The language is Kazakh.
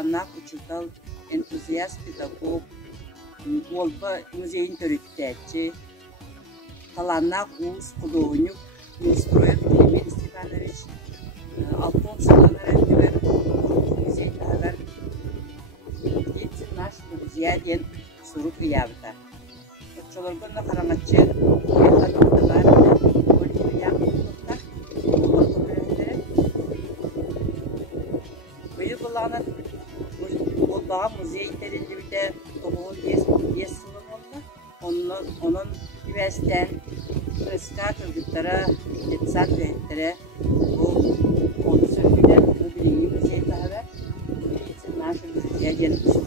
таланнақ учутал энтузиаст педагог олба музейин төрүттәчи таланнақ уус художник Устроев Климент Степанович Алтон Рэттивер музей тағар Птицы наш друзья ден сурук иябыта. Отчолоргонна қараңатчы ехат оқтабар Оливия Куттар Бүйі бұлағына олбаға музей терінде біде 9-10 сылы болды. Оның үвәстен Крыска кыргыттара, детсад бәйттері бұл оны сөйлейді, бұл біліңі музей тағар Птицы наши друзья ден